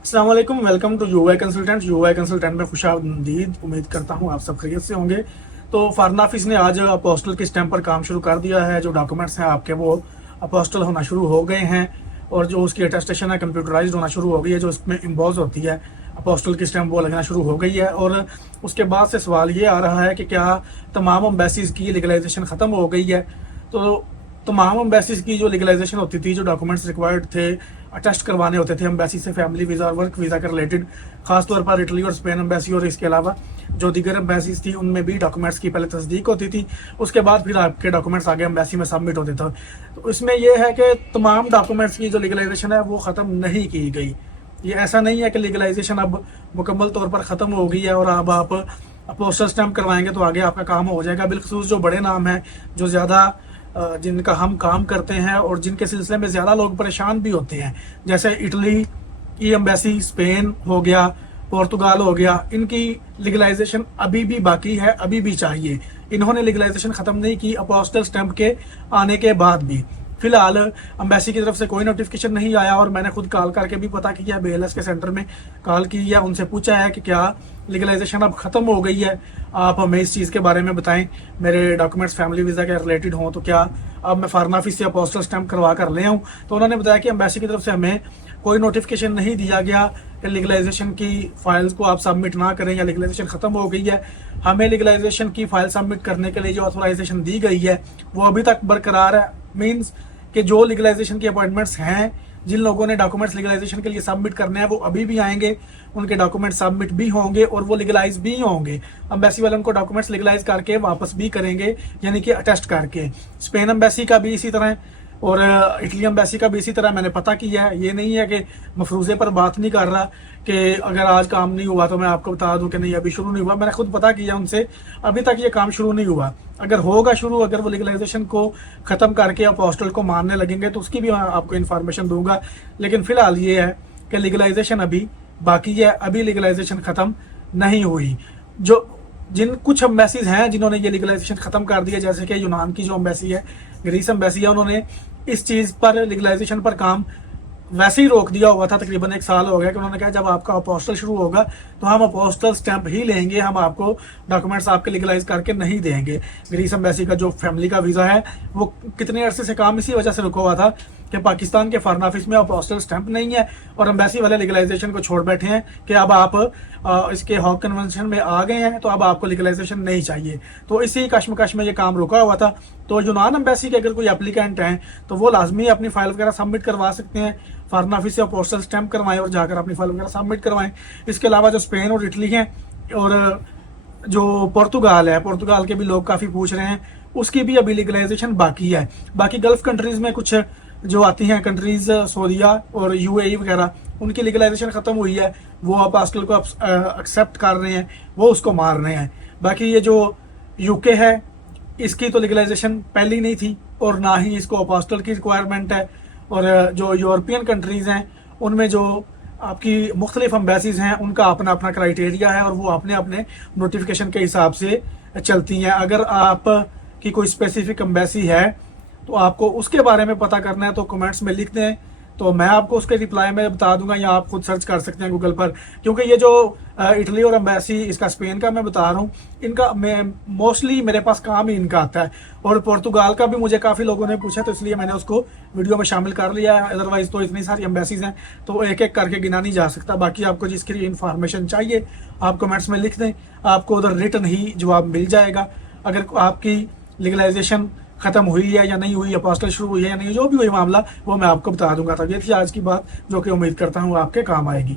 अस्सलाम वालेकुम, welcome to UI consultant. UI consultant में खुशामदीद। उम्मीद करता हूँ आप सब खैरियत से होंगे। तो फॉरेन ऑफिस ने आज अपोस्टल के स्टैम्प पर काम शुरू कर दिया है। जो डॉक्यूमेंट्स हैं आपके वो अपोस्टल होना शुरू हो गए हैं और जो उसकी अटेस्टेशन है कंप्यूटराइज्ड होना शुरू हो गई है। जो इसमें इम्बॉज होती है अपोस्टल की स्टैम्प वो लगना शुरू हो गई है। और उसके बाद से सवाल ये आ रहा है कि क्या तमाम एम्बेसीज की लीगलाइजेशन ख़त्म हो गई है। तो तमाम एम्बेसीज की जो लीगलाइजेशन होती थी, जो डॉक्यूमेंट्स रिक्वायर्ड थे, अटेस्ट करवाने होते थे एम्बेसी से, फैमिली वीज़ा और वर्क वीज़ा के रिलेटेड, खासतौर पर इटली और स्पेन एम्बेसी और इसके अलावा जो दीगर एम्बेसीज थी उनमें भी डॉक्यूमेंट्स की पहले तस्दीक होती थी, उसके बाद फिर आपके डॉक्यूमेंट्स आगे एम्बेसी में सबमिट होते थे। तो इसमें यह है कि तमाम डॉक्यूमेंट्स की जो लीगलाइजेशन है वो ख़त्म नहीं की गई। ये ऐसा नहीं है कि लीगलाइजेशन अब मुकम्मल तौर पर ख़त्म हो गई है और अब आप पोस्टल स्टैम्प करवाएंगे तो आगे आपका काम हो जाएगा। बिलखसूस जो बड़े नाम हैं, जो ज़्यादा जिनका हम काम करते हैं और जिनके सिलसिले में ज़्यादा लोग परेशान भी होते हैं, जैसे इटली की एम्बेसी, स्पेन हो गया, पुर्तगाल हो गया, इनकी लीगलाइजेशन अभी भी बाकी है, अभी भी चाहिए। इन्होंने लीगलाइजेशन ख़त्म नहीं की अपोस्टल स्टैम्प के आने के बाद भी। फिलहाल अम्बेसी की तरफ से कोई नोटिफिकेशन नहीं आया और मैंने खुद कॉल करके भी पता किया, BLS के सेंटर में कॉल की है, उनसे पूछा है कि क्या लीगलाइजेशन अब ख़त्म हो गई है, आप हमें इस चीज़ के बारे में बताएं, मेरे डॉक्यूमेंट्स फैमिली वीज़ा के रिलेटेड हों तो क्या अब मैं फॉरेन ऑफिस से पोस्टल स्टैम्प करवा कर ले आऊँ। तो उन्होंने बताया कि अम्बेसी की तरफ से हमें कोई नोटिफिकेशन नहीं दिया गया कि लीगलाइजेशन की फाइल्स को आप सबमिट ना करें या लीगलाइजेशन ख़त्म हो गई है। हमें लीगलाइजेशन की फाइल सबमिट करने के लिए जो ऑथोराइजेशन दी गई है वो अभी तक बरकरार है। मीन्स कि जो लीगलाइजेशन की अपॉइंटमेंट्स हैं, जिन लोगों ने डॉक्यूमेंट्स लीगलाइजेशन के लिए सबमिट करने हैं वो अभी भी आएंगे, उनके डॉक्यूमेंट सबमिट भी होंगे और वो लीगलाइज भी होंगे। अम्बेसी वाले उनको डॉक्यूमेंट्स लीगलाइज करके वापस भी करेंगे, यानी कि अटेस्ट करके। स्पेन एम्बेसी का भी इसी तरह है और इटली एम्बेसी का भी इसी तरह मैंने पता किया है। ये नहीं है कि मफरूज़े पर बात नहीं कर रहा कि अगर आज काम नहीं हुआ तो मैं आपको बता दूं कि नहीं अभी शुरू नहीं हुआ। मैंने खुद पता किया उनसे, अभी तक ये काम शुरू नहीं हुआ। अगर होगा शुरू, अगर वो लीगलाइजेशन को ख़त्म करके अपोस्टल को मानने लगेंगे तो उसकी भी मैं आपको इन्फॉर्मेशन दूंगा। लेकिन फ़िलहाल ये है कि लीगलाइजेशन अभी बाकी है, अभी लीगलाइजेशन ख़त्म नहीं हुई। जो जिन कुछ एम्बेसीज हैं जिन्होंने ये लीगलाइजेशन ख़त्म कर दिया, जैसे कि यूनान की जो एम्बेसी है, ग्रीस एम्बेसी है, उन्होंने इस चीज़ पर, लीगलाइजेशन पर काम वैसे ही रोक दिया हुआ था। तकरीबन 1 साल हो गया कि उन्होंने कहा जब आपका अपोस्टल शुरू होगा तो हम अपोस्टल स्टैंप ही लेंगे, हम आपको डॉक्यूमेंट्स आपके लीगलाइज करके नहीं देंगे। ग्रीस एम्बेसी का जो फैमिली का वीज़ा है वो कितने अरसे से काम इसी वजह से रुका हुआ था कि पाकिस्तान के फॉरेन ऑफिस में अपोस्टल स्टैंप नहीं है और एम्बेसी वाले लीगलाइजेशन को छोड़ बैठे हैं कि अब आप इसके हॉक कन्वेंशन में आ गए हैं तो अब आपको लीगलाइजेशन नहीं चाहिए। तो इसी कश्मकश में ये काम रुका हुआ था। तो यूनान एम्बेसी के अगर कोई एप्लीकेंट हैं तो वो लाजमी अपनी फाइल वगैरह सबमिट करवा सकते हैं, फॉरेन ऑफिस से पोस्टल स्टैंप करवाएं और जाकर अपनी फाइल वगैरह सबमिट करवाएं। इसके अलावा जो स्पेन और इटली हैं और जो पुर्तगाल है, पुर्तगाल के भी लोग काफ़ी पूछ रहे हैं, उसकी भी अभी लीगलाइजेशन बाकी है। बाकी गल्फ कंट्रीज़ में कुछ जो आती हैं कंट्रीज़, सऊदीया और UAE वगैरह, उनकी लीगलाइजेशन ख़त्म हुई है, वो अपोस्टल को एक्सेप्ट कर रहे हैं, वो उसको मार रहे हैं। बाकी ये जो UK है, इसकी तो लीगलाइजेशन पहले नहीं थी और ना ही इसको अपोस्टल की रिक्वायरमेंट है। और जो यूरोपियन कंट्रीज़ हैं उनमें जो आपकी मुख्तलिफ एम्बेसीज़ हैं उनका अपना अपना क्राइटेरिया है और वो अपने अपने नोटिफिकेशन के हिसाब से चलती हैं। अगर आप की कोई स्पेसिफिक एम्बेसी है तो आपको उसके बारे में पता करना है तो कमेंट्स में लिख दें, तो मैं आपको उसके रिप्लाई में बता दूंगा, या आप खुद सर्च कर सकते हैं गूगल पर। क्योंकि ये जो इटली और एम्बेसी, इसका स्पेन का मैं बता रहा हूँ, इनका मैं मोस्टली मेरे पास काम ही इनका आता है। और पुर्तगाल का भी मुझे काफ़ी लोगों ने पूछा तो इसलिए मैंने उसको वीडियो में शामिल कर लिया है। अदरवाइज़ तो इतनी सारी एम्बेसीज हैं तो एक एक करके गिना नहीं जा सकता। बाकी आपको जिसकी इन्फॉर्मेशन चाहिए आप कमेंट्स में लिख दें, आपको उधर रिटन ही जवाब मिल जाएगा। अगर आपकी लीगलाइजेशन ख़त्म हुई है या नहीं हुई, अपोस्टल शुरू हुई है या नहीं, जो भी हुई मामला वो मैं आपको बता दूंगा। तो ये थी आज की बात जो कि उम्मीद करता हूँ आपके काम आएगी।